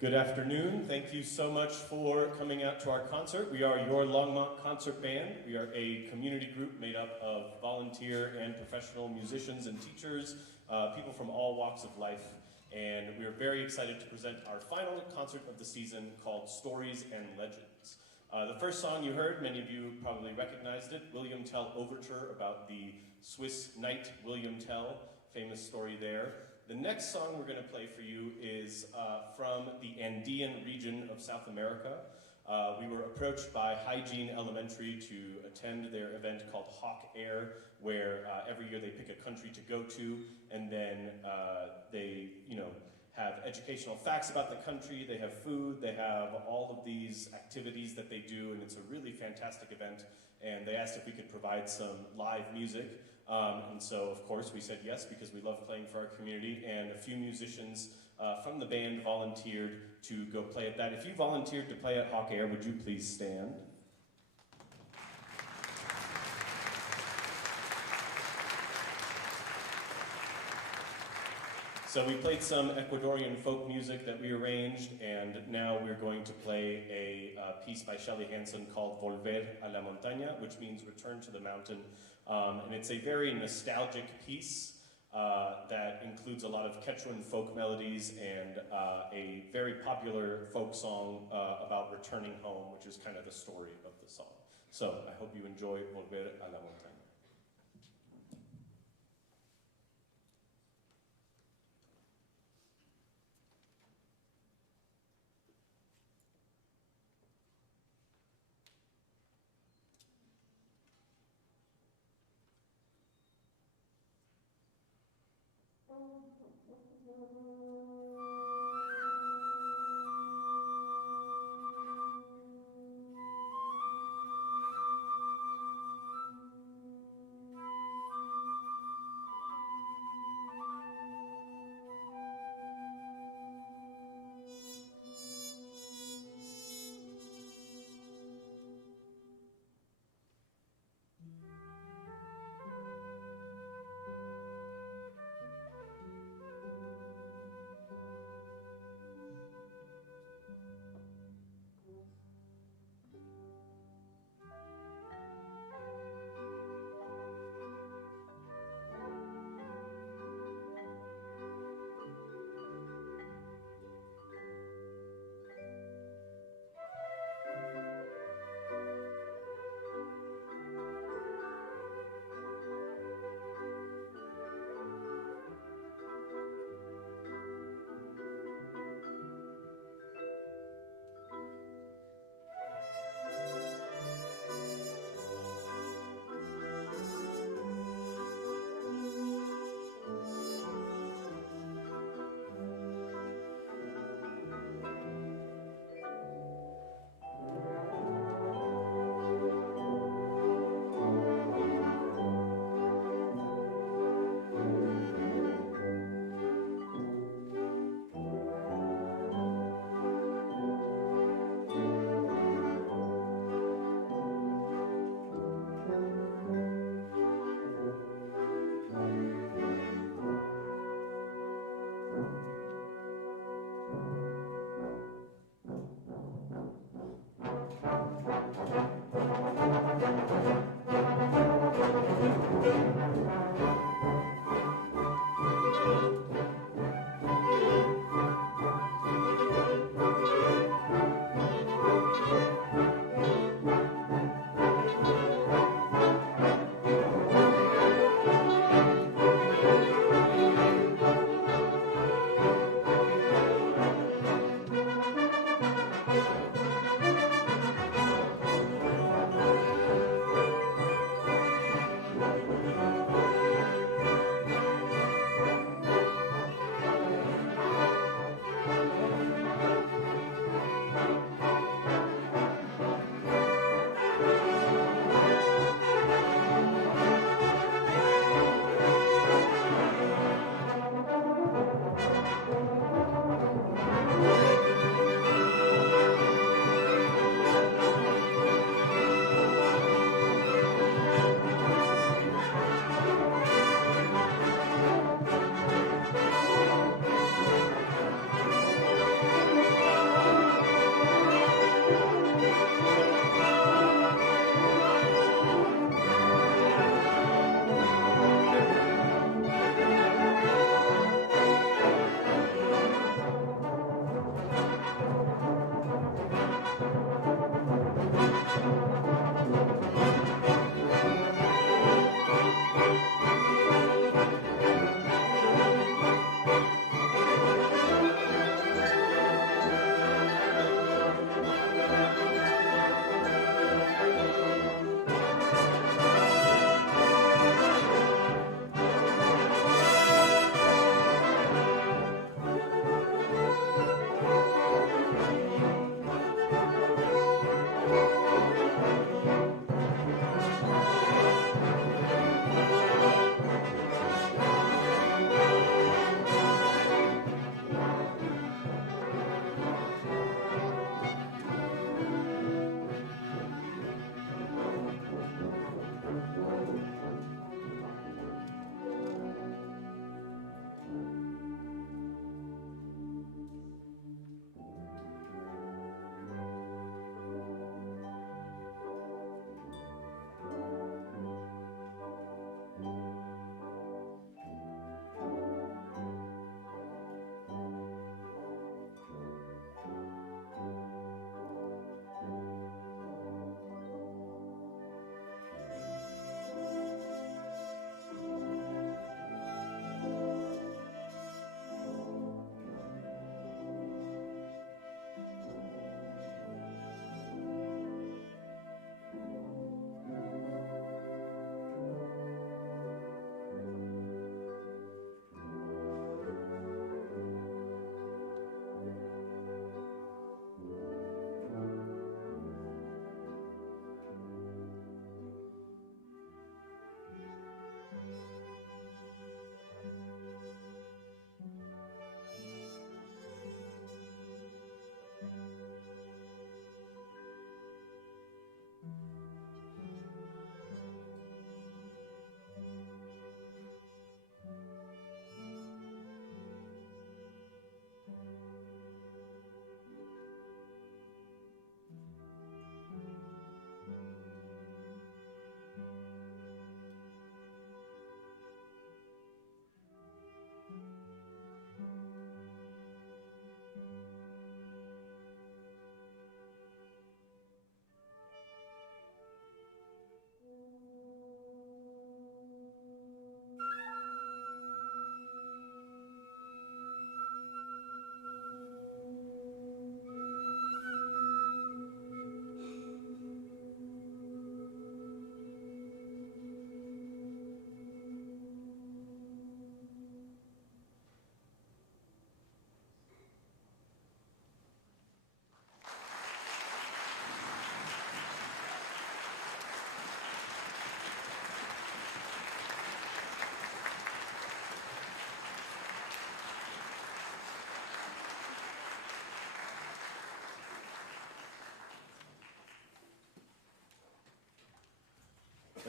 Good afternoon. Thank you so much for coming out to our concert. We are your Longmont concert band. We are a community group made up of volunteer and professional musicians and teachers, people from all walks of life. And we are very excited to present our final concert of the season called Stories and Legends. The first song you heard, many of you probably recognized it, William Tell Overture, about the Swiss knight William Tell, famous story there. The next song we're going to play for you is from the Andean region of South America. We were approached by Hygiene Elementary to attend their event called Hawk Air, where every year they pick a country to go to, and then they, have educational facts about the country, they have food, they have all of these activities that they do, and it's a really fantastic event. And they asked if we could provide some live music. And so, of course, we said yes, because we love playing for our community, and a few musicians from the band volunteered to go play at that. If you volunteered to play at Hawk Air, would you please stand? So we played some Ecuadorian folk music that we arranged, and now we're going to play a piece by Shelly Hanson called Volver a la montaña, which means return to the mountain. And it's a very nostalgic piece that includes a lot of Quechuan folk melodies and a very popular folk song about returning home, which is kind of the story of the song. So I hope you enjoy Volver a la montaña.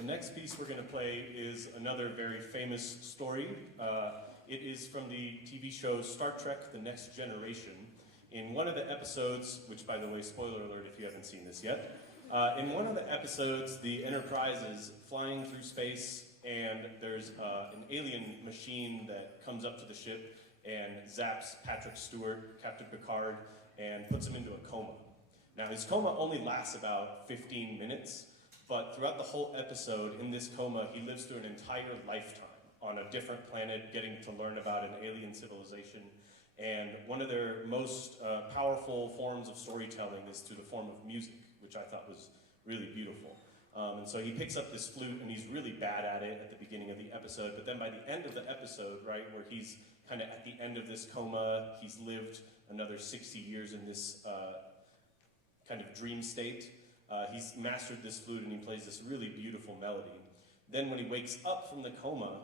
next piece we're going to play is another very famous story. It is from the TV show Star Trek: The Next Generation. In one of the episodes, which by the way, spoiler alert if you haven't seen this yet, in one of the episodes, the Enterprise is flying through space, and there's an alien machine that comes up to the ship and zaps Patrick Stewart, Captain Picard, and puts him into a coma. Now, his coma only lasts about 15 minutes, but throughout the whole episode, in this coma, he lives through an entire lifetime on a different planet, getting to learn about an alien civilization. And one of their most powerful forms of storytelling is through the form of music, which I thought was really beautiful. And so he picks up this flute, and he's really bad at it at the beginning of the episode, but then by the end of the episode, right, where he's kind of at the end of this coma, he's lived another 60 years in this kind of dream state. He's mastered this flute, and he plays this really beautiful melody. Then when he wakes up from the coma,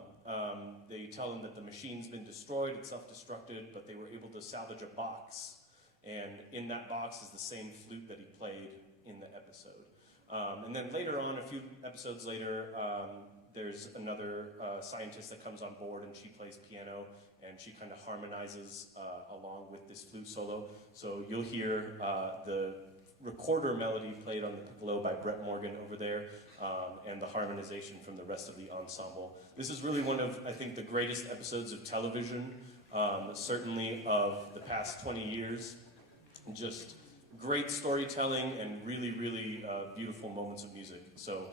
they tell him that the machine's been destroyed, it's self-destructed, but they were able to salvage a box. And in that box is the same flute that he played in the episode. And then later on, a few episodes later, there's another scientist that comes on board, and she plays piano, and she kind of harmonizes along with this flute solo. So you'll hear the recorder melody played on the piccolo by Brett Morgan over there, and the harmonization from the rest of the ensemble. This is really one of, I think, the greatest episodes of television, certainly of the past 20 years. Just great storytelling and really, really beautiful moments of music. So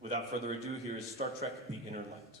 without further ado, here is Star Trek: The Inner Light.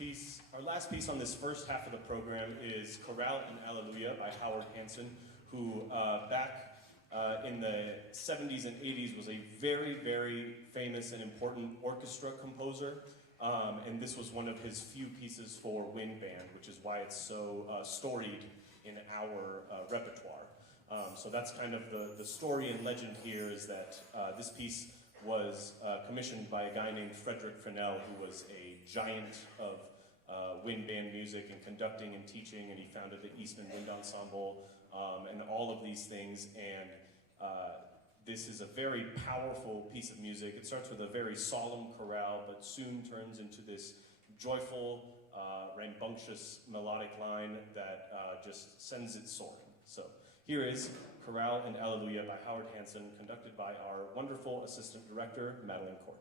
Our last piece on this first half of the program is Chorale and Alleluia by Howard Hanson, who back in the 70s and 80s was a very, very famous and important orchestra composer. And this was one of his few pieces for wind band, which is why it's so storied in our repertoire. So that's kind of the story and legend here, is that this piece was commissioned by a guy named Frederick Penella, who was a giant of wind band music and conducting and teaching, and he founded the Eastman Wind Ensemble and all of these things. And this is a very powerful piece of music. It starts with a very solemn chorale, but soon turns into this joyful, rambunctious melodic line that just sends it soaring. So here is Chorale and Alleluia by Howard Hanson, conducted by our wonderful assistant director, Madeleine Cort.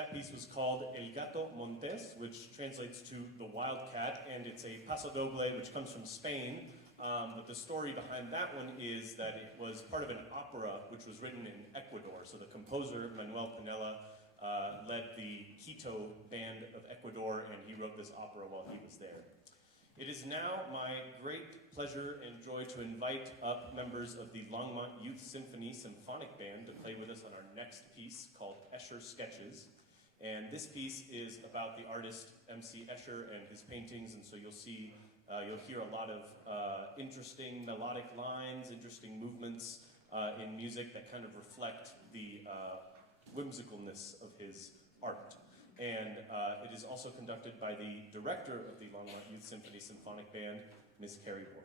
That piece was called El Gato Montes, which translates to the wild cat, and it's a pasodoble which comes from Spain. But the story behind that one is that it was part of an opera which was written in Ecuador. So the composer, Manuel Penella, led the Quito band of Ecuador, and he wrote this opera while he was there. It is now my great pleasure and joy to invite up members of the Longmont Youth Symphony Symphonic Band to play with us on our next piece called Escher Sketches. And this piece is about the artist MC Escher and his paintings, and so you'll hear a lot of interesting melodic lines, interesting movements in music that kind of reflect the whimsicalness of his art. And it is also conducted by the director of the Longmont Youth Symphony Symphonic Band, Ms. Carrie Borja.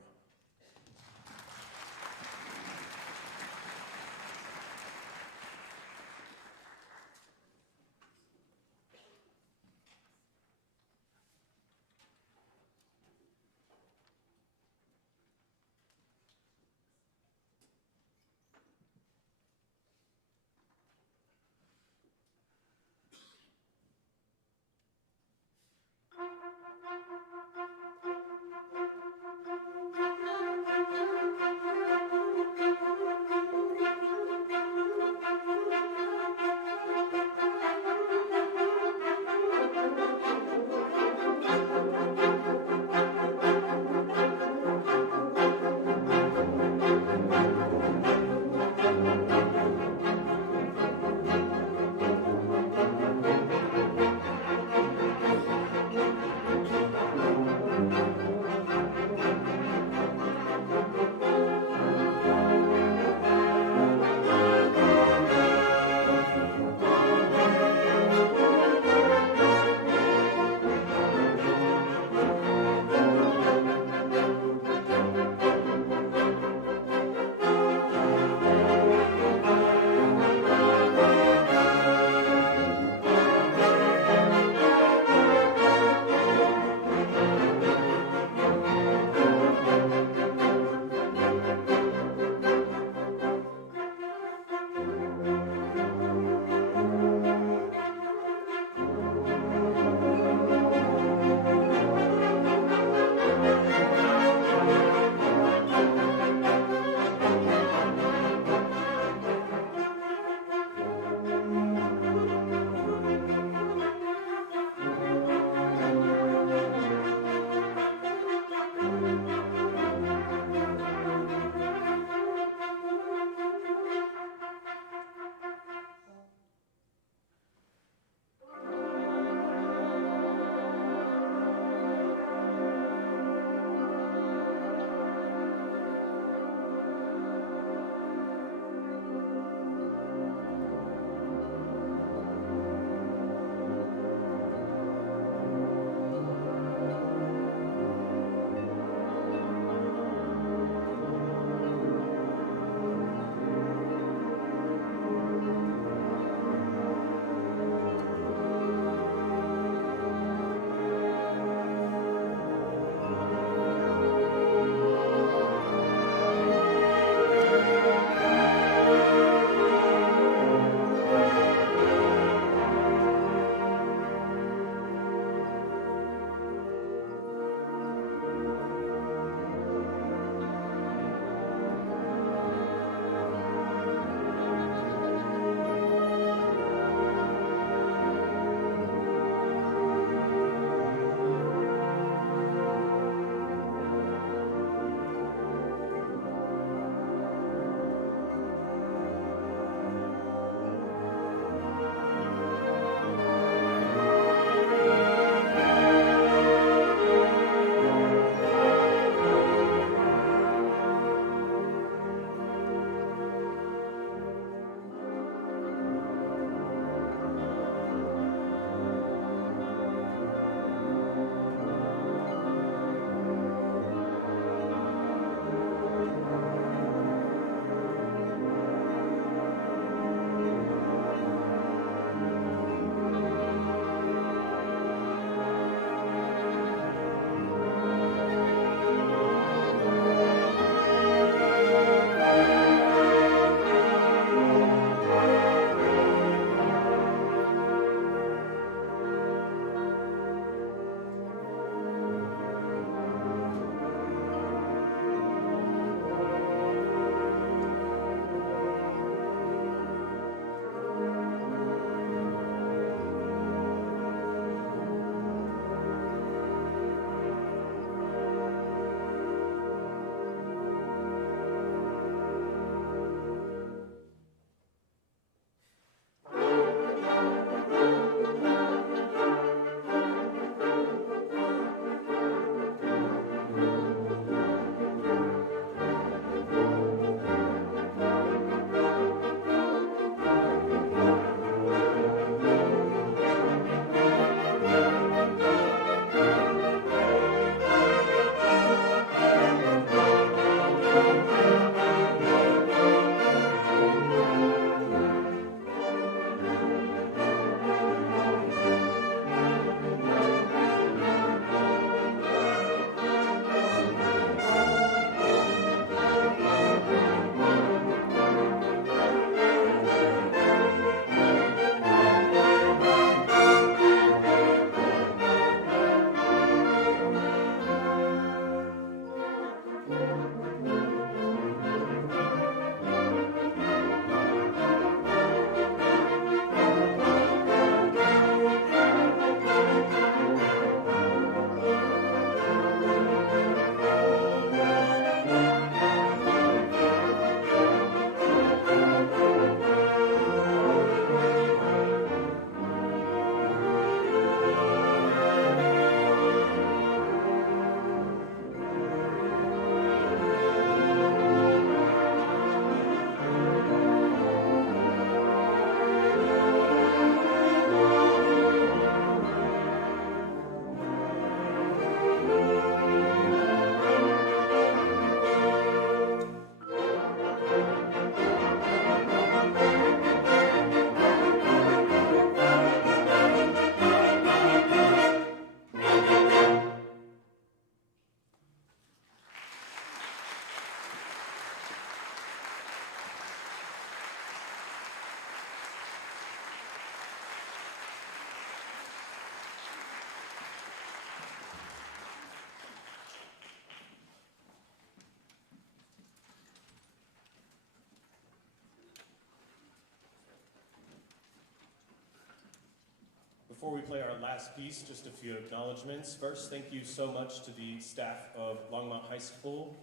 Before we play our last piece, just a few acknowledgments. First, thank you so much to the staff of Longmont High School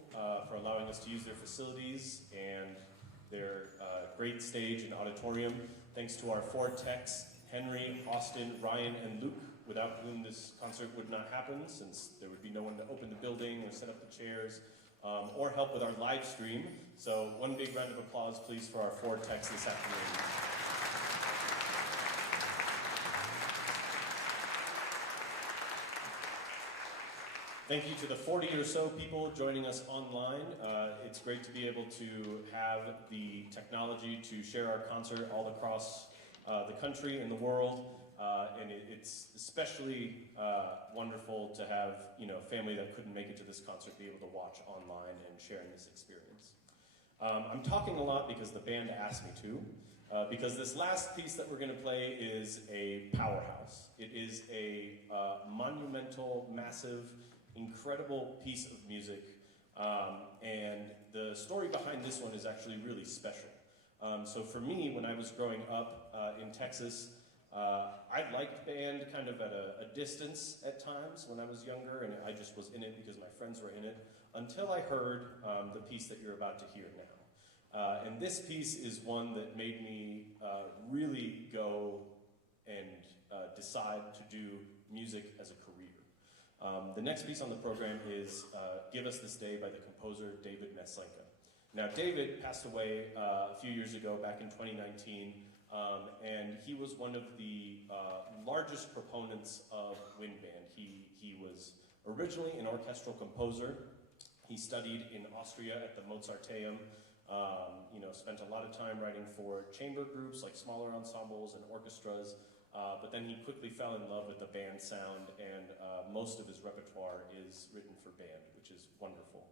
for allowing us to use their facilities and their great stage and auditorium. Thanks to our 4 techs, Henry, Austin, Ryan, and Luke, without whom this concert would not happen, since there would be no one to open the building or set up the chairs or help with our live stream. So one big round of applause, please, for our 4 techs this afternoon. Thank you to the 40 or so people joining us online. It's great to be able to have the technology to share our concert all across the country and the world. And it's especially wonderful to have, a family that couldn't make it to this concert be able to watch online and share in this experience. I'm talking a lot because the band asked me to, because this last piece that we're going to play is a powerhouse. It is a monumental, massive, incredible piece of music, and the story behind this one is actually really special. So for me, when I was growing up in Texas, I liked band kind of at a distance at times when I was younger, and I just was in it because my friends were in it, until I heard the piece that you're about to hear now. And this piece is one that made me really go and decide to do music as a career. The next piece on the program is Give Us This Day by the composer David Maslanka. Now, David passed away a few years ago, back in 2019, and he was one of the largest proponents of wind band. He was originally an orchestral composer. He studied in Austria at the Mozarteum, spent a lot of time writing for chamber groups like smaller ensembles and orchestras. But then he quickly fell in love with the band sound, and most of his repertoire is written for band, which is wonderful.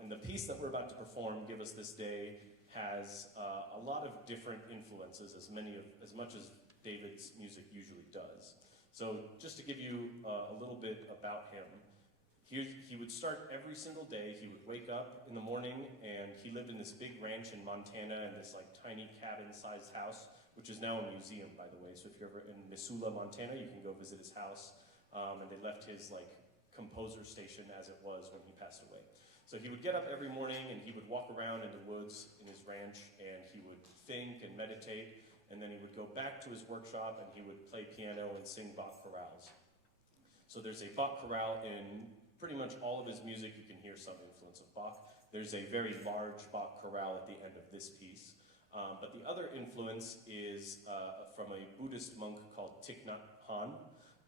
And the piece that we're about to perform, Give Us This Day, has a lot of different influences, as much as David's music usually does. So just to give you a little bit about him, he would start every single day. He would wake up in the morning, and he lived in this big ranch in Montana in this tiny cabin-sized house, which is now a museum, by the way. So if you're ever in Missoula, Montana, you can go visit his house. And they left his composer station as it was when he passed away. So he would get up every morning and he would walk around in the woods in his ranch, and he would think and meditate, and then he would go back to his workshop and he would play piano and sing Bach chorales. So there's a Bach chorale in pretty much all of his music. You can hear some influence of Bach. There's a very large Bach chorale at the end of this piece. But the other influence is from a Buddhist monk called Thich Nhat Hanh,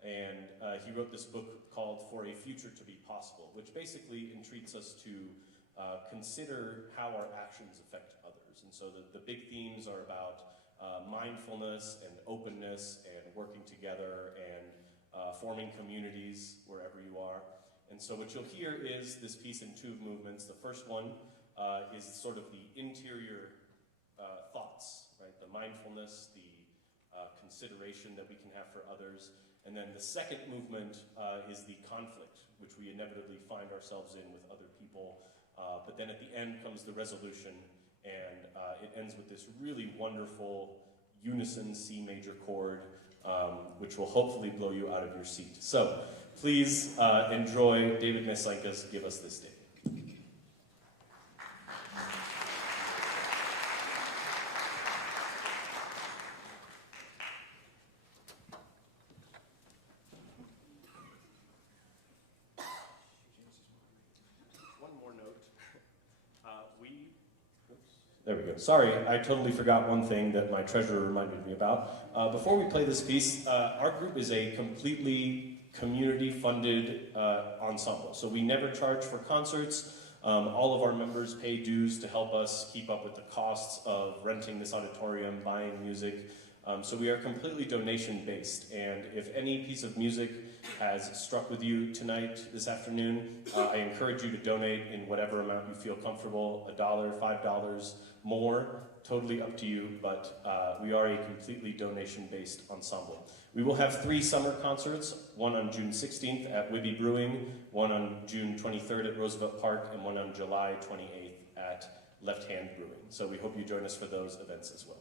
and he wrote this book called For a Future to Be Possible, which basically entreats us to consider how our actions affect others. And so the big themes are about mindfulness and openness and working together and forming communities wherever you are. And so what you'll hear is this piece in 2 movements. The first one is sort of the interior thoughts, right? The mindfulness, the consideration that we can have for others. And then the second movement is the conflict, which we inevitably find ourselves in with other people. But then at the end comes the resolution, and it ends with this really wonderful unison C major chord, which will hopefully blow you out of your seat. So please enjoy David Maslanka's Give Us This Day. There we go. Sorry, I totally forgot one thing that my treasurer reminded me about. Before we play this piece, our group is a completely community-funded ensemble. So we never charge for concerts. All of our members pay dues to help us keep up with the costs of renting this auditorium, buying music. So we are completely donation-based. And if any piece of music has struck with you tonight, this afternoon, I encourage you to donate in whatever amount you feel comfortable, $1, $5, more, totally up to you, but we are a completely donation-based ensemble. We will have 3 summer concerts, one on June 16th at Whibby Brewing, one on June 23rd at Roosevelt Park, and one on July 28th at Left Hand Brewing. So we hope you join us for those events as well.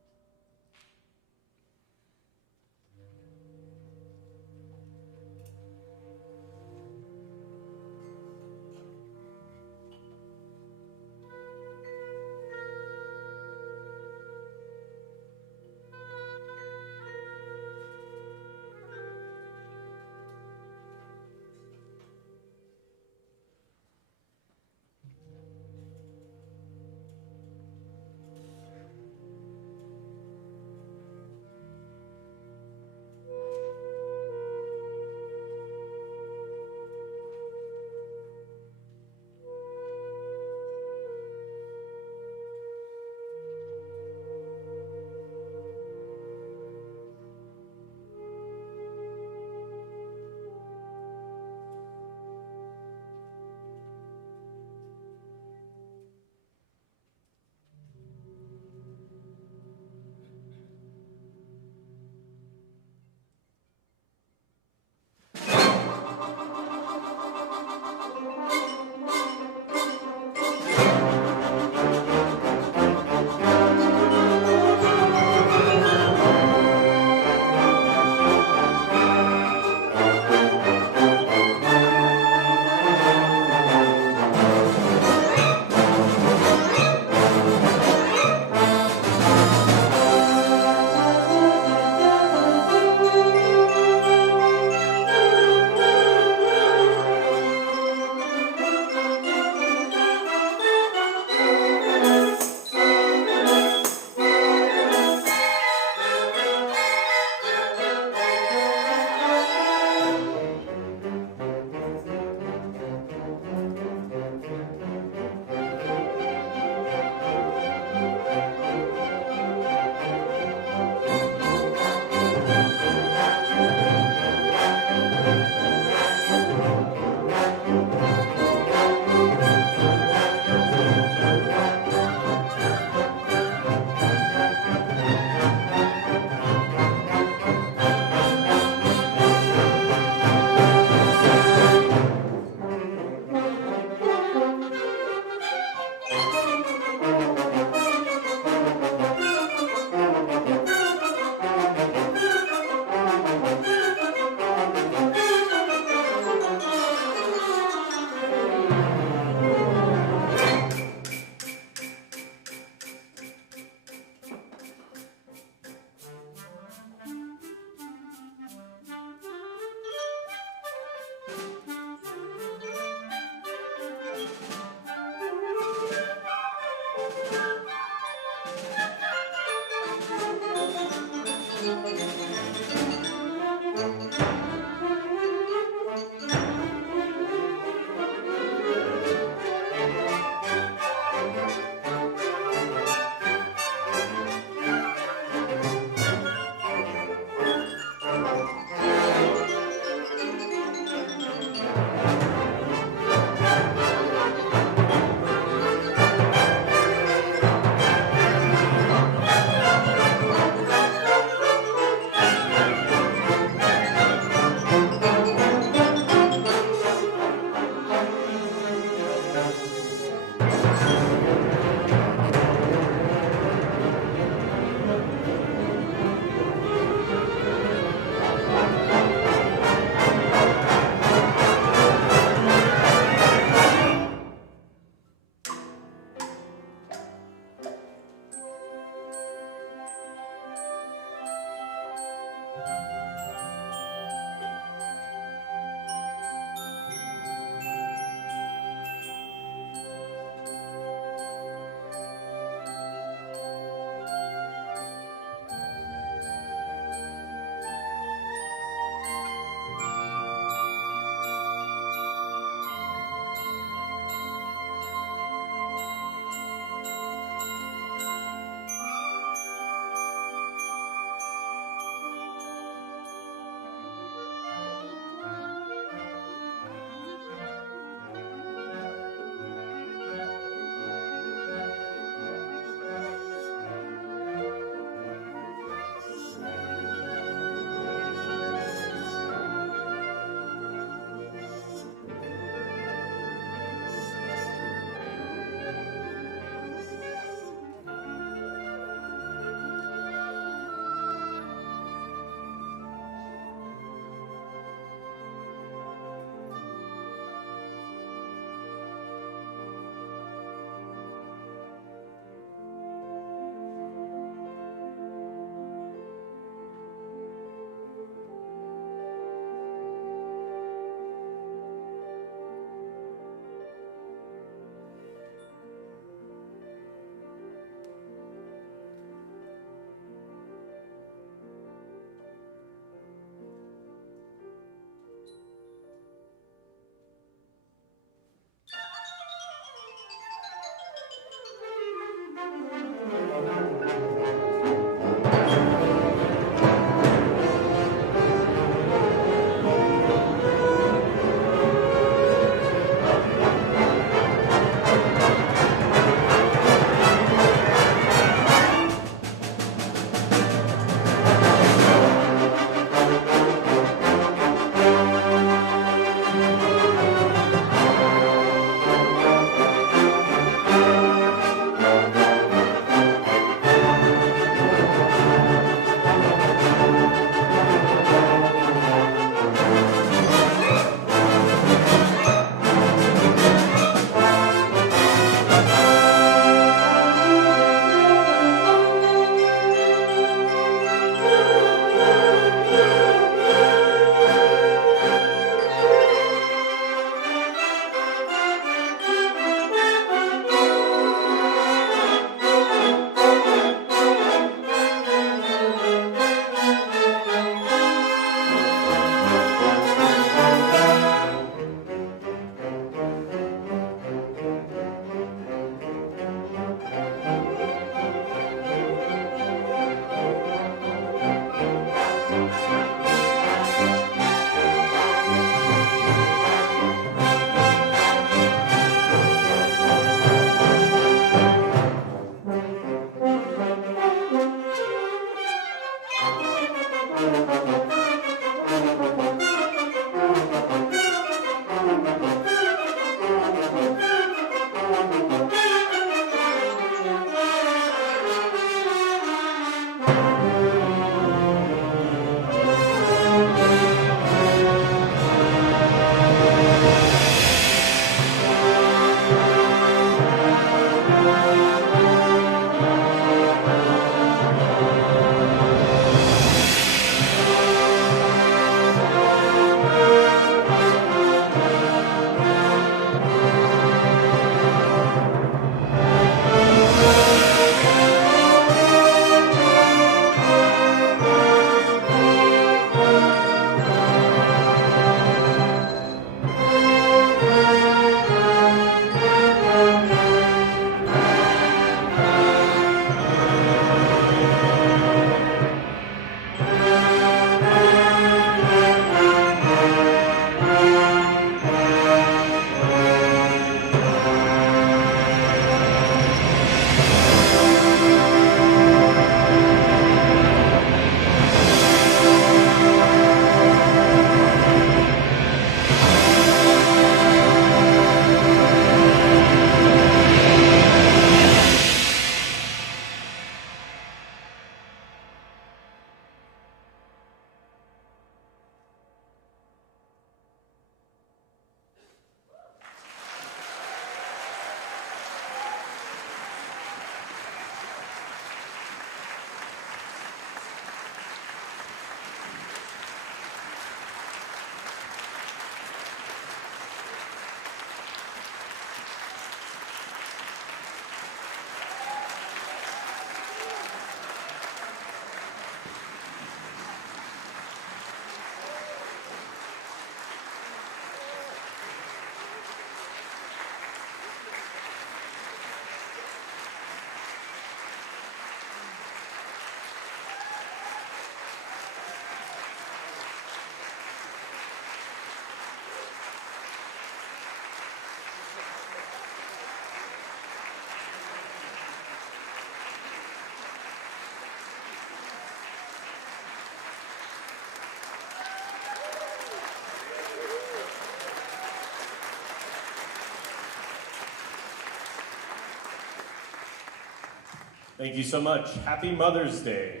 Thank you so much. Happy Mother's Day.